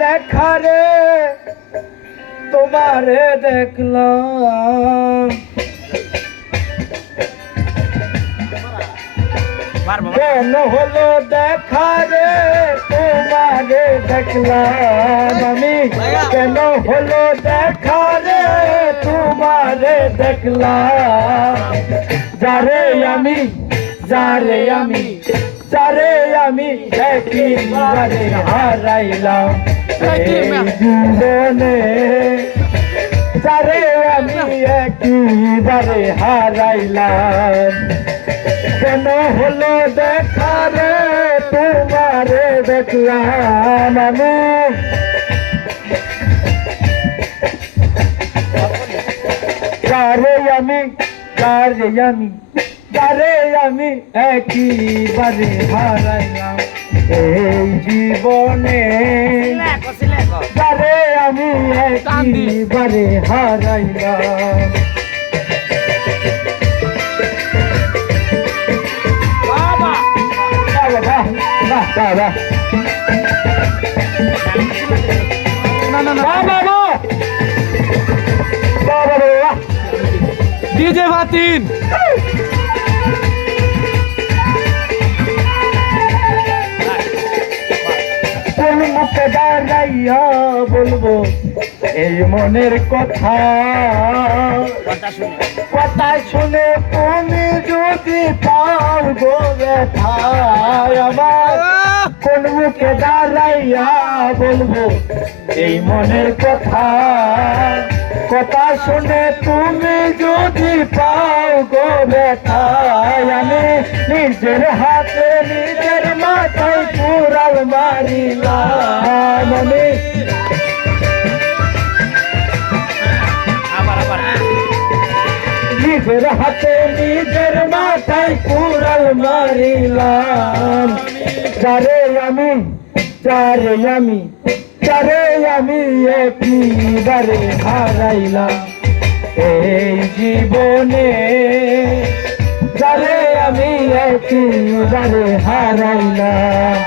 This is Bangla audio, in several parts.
দেখা রে তোমারে দেখলাম। কেন হলো দেখা রে তোমারে দেখলাম আমি। কেন হলো দেখা রে তোমারে দেখলাম। যারে আমি যারে আমি যারে আমি একেবারে হারাইলাম। যারে আমি একেবারে হারাইলাম কেন হলো দেখা রে তোমারে দেখলাম আমি যারে আমি যারে আমি যারে আমি একেবারে হারাইলাম এই জীবনে বাহ বাহ বাহ ডিজে ফাতিন কোন মুখে দাঁড়াইয়া বলব এই মনের কথা। কথা শুনে। তুমি যদি পাও গো আমার কোন মুখে দাঁড়াইয়া বলব এই মনের কথা। কথা শুনে তুমি যদি পাও গো ব্যথা আমি নিজের হাতে নিজের মাথায় পুরাল মারিলাম। আমি নিজের হাতে নিজের মাথায় কুড়াল মারিলাম। চারে আমি চারে আমি চারে আমি একেবারে হারাইলাম। এই জীবনে চারে আমি একেবারে হারাইলাম।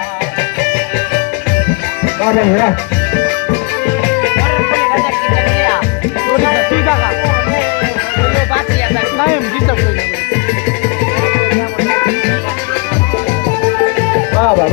আরে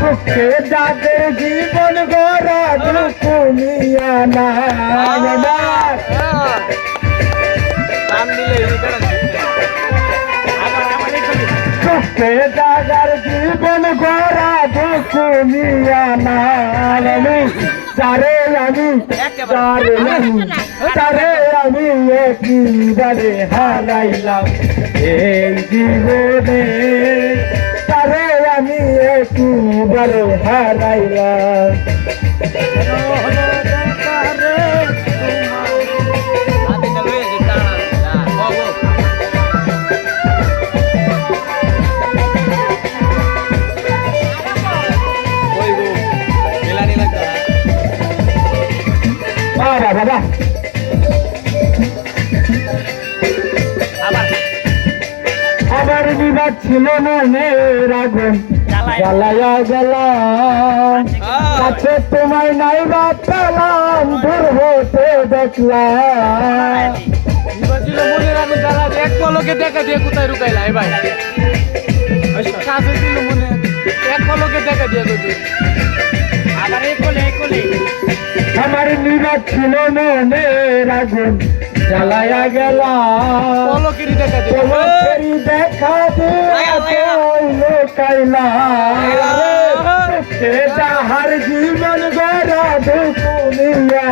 সুখে যাদের জীবন গড়া দুকুনিয়া না আমার নাম দিলে আবার আবার এখানে সুখে দাদার জীবন গড়া দুকুনিয়া না আমি চারে আমি চারে আমি তারে আমি একেবারে হারাইলাম। এই জীবনে তারে আমি একেবারে হারাইলাম। বাবা বাবা আমার বিবাদ ছিল মনের আগুন। জ্বালায়া গেলাম কাছে তোমায় নাই বা পেলাম, দূর হতে দেখলাম। মনে এক পলকে দেখা দিয়ে কোথায় রুকাইলা ভাই? মনে এক পলকে দেখা দিয়ে ছিল মনের আগুন জ্বালায়া গেলাম পলকেরি দেখা দিয়ে লোকাইলাম যাহার জীবন গড়া ধুকুনিয়া